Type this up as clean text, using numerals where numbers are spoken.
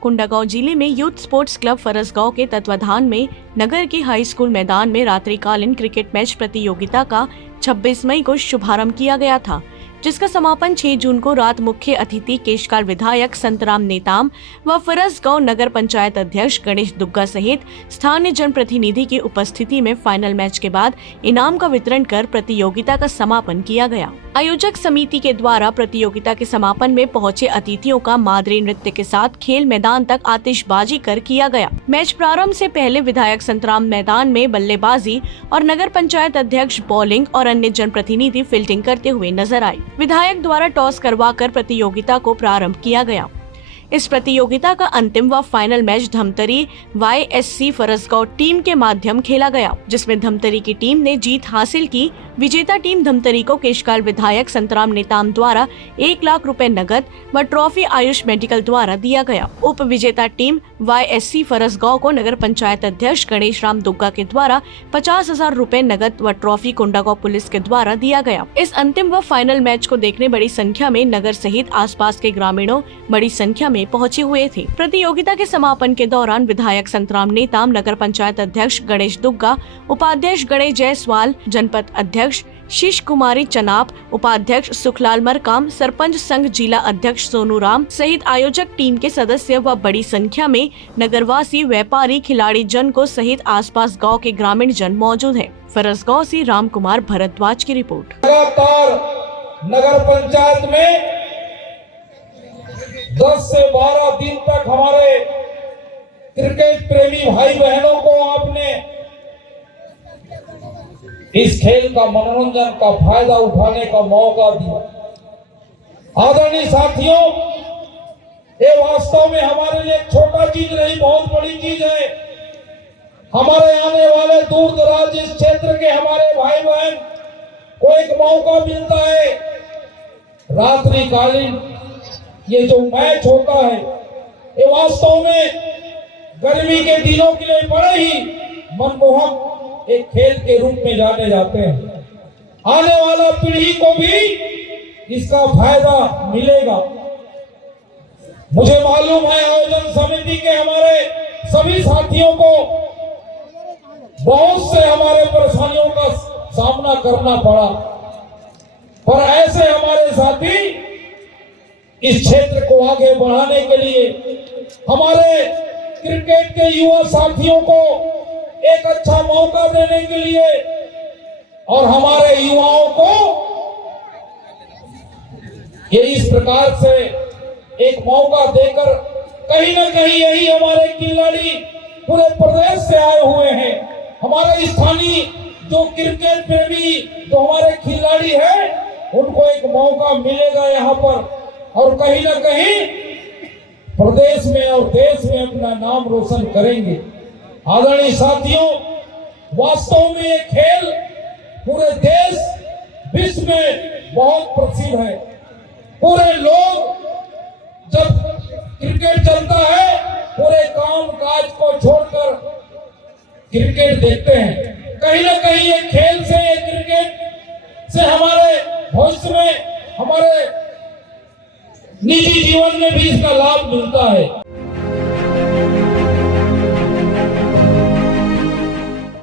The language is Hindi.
कोंडागांव जिले में यूथ स्पोर्ट्स क्लब फरसगांव के तत्वाधान में नगर के हाई स्कूल मैदान में रात्रिकालीन क्रिकेट मैच प्रतियोगिता का 26 मई को शुभारंभ किया गया था, जिसका समापन 6 जून को रात मुख्य अतिथि केशकाल विधायक संतराम नेताम व फरसगांव नगर पंचायत अध्यक्ष गणेश दुग्गा सहित स्थानीय जनप्रतिनिधि की उपस्थिति में फाइनल मैच के बाद इनाम का वितरण कर प्रतियोगिता का समापन किया गया। आयोजक समिति के द्वारा प्रतियोगिता के समापन में पहुंचे अतिथियों का मादरी नृत्य के साथ खेल मैदान तक आतिशबाजी कर किया गया। मैच प्रारंभ से पहले विधायक संतराम मैदान में बल्लेबाजी और नगर पंचायत अध्यक्ष बॉलिंग और अन्य जनप्रतिनिधि फील्डिंग करते हुए नजर आए। विधायक द्वारा टॉस करवाकर प्रतियोगिता को प्रारंभ किया गया। इस प्रतियोगिता का अंतिम व final match Dhamtari YSC Pharasgaon team के माध्यम खेला गया, जिसमें धमतरी की टीम ने जीत हासिल की। विजेता टीम धमतरी को केशकाल विधायक संतराम नेताम द्वारा 1 लाख रुपए नगद व ट्रॉफी आयुष मेडिकल द्वारा दिया गया। उप विजेता टीम YSC फरसगांव को नगर पंचायत अध्यक्ष गणेश राम दुग्गा के द्वारा 50,000 रुपए नगद व ट्रॉफी कोंडागांव पुलिस के द्वारा दिया गया। इस अंतिम व फाइनल मैच को देखने बड़ी संख्या में नगर सहित आसपास के ग्रामीणों बड़ी संख्या में पहुंचे हुए थे। प्रतियोगिता के समापन के दौरान विधायक संतराम नेताम, नगर पंचायत अध्यक्ष गणेश दुग्गा, उपाध्यक्ष गणेश जायसवाल, जनपद अध्यक्ष शीश कुमारी चनाप, उपाध्यक्ष सुखलाल मरकाम, सरपंच संघ जिला अध्यक्ष सोनू राम सहित आयोजक टीम के सदस्य व बड़ी संख्या में नगरवासी, व्यापारी, खिलाड़ी जन को सहित आसपास गांव के ग्रामीण जन मौजूद हैं। फरसगांव से राम कुमार भरद्वाज की रिपोर्ट। लगातार नगर पंचायत में 10 से 12 दिन तक हमारे क्रिकेट प्रेमी भाई बहनों को आपने इस खेल का मनोरंजन का फायदा उठाने का मौका दिया। आदरणीय साथियों, ये वास्तव में हमारे लिए छोटा चीज नहीं, बहुत बड़ी चीज है। हमारे आने वाले दूर दराज इस क्षेत्र के हमारे भाई बहन को एक मौका मिलता है। रात्रिकालीन ये जो मैच होता है, ये वास्तव में गर्मी के दिनों के लिए बड़े ही मनमोहक एक खेल के रूप में जाने जाते हैं। आने वाला पीढ़ी को भी इसका फायदा मिलेगा। मुझे मालूम है आयोजन समिति के हमारे सभी साथियों को बहुत से हमारे परेशानियों का सामना करना पड़ा, पर ऐसे हमारे साथी इस क्षेत्र को आगे बढ़ाने के लिए, हमारे क्रिकेट के युवा साथियों को एक अच्छा मौका देने के लिए और हमारे युवाओं को ये इस प्रकार से एक मौका देकर कहीं ना कहीं यही हमारे खिलाड़ी पूरे प्रदेश से आए हुए हैं। हमारे स्थानीय जो क्रिकेट प्रेमी जो हमारे खिलाड़ी हैं, उनको एक मौका मिलेगा यहाँ पर और कहीं ना कहीं प्रदेश में और देश में अपना नाम रोशन करेंगे। आदरणीय साथियों, वास्तव में ये खेल पूरे देश विश्व में बहुत प्रसिद्ध है। पूरे लोग जब क्रिकेट चलता है, पूरे काम काज को छोड़कर क्रिकेट देखते हैं। कहीं ना कहीं ये खेल से, ये क्रिकेट से हमारे भविष्य में, हमारे निजी जीवन में भी इसका लाभ मिलता है।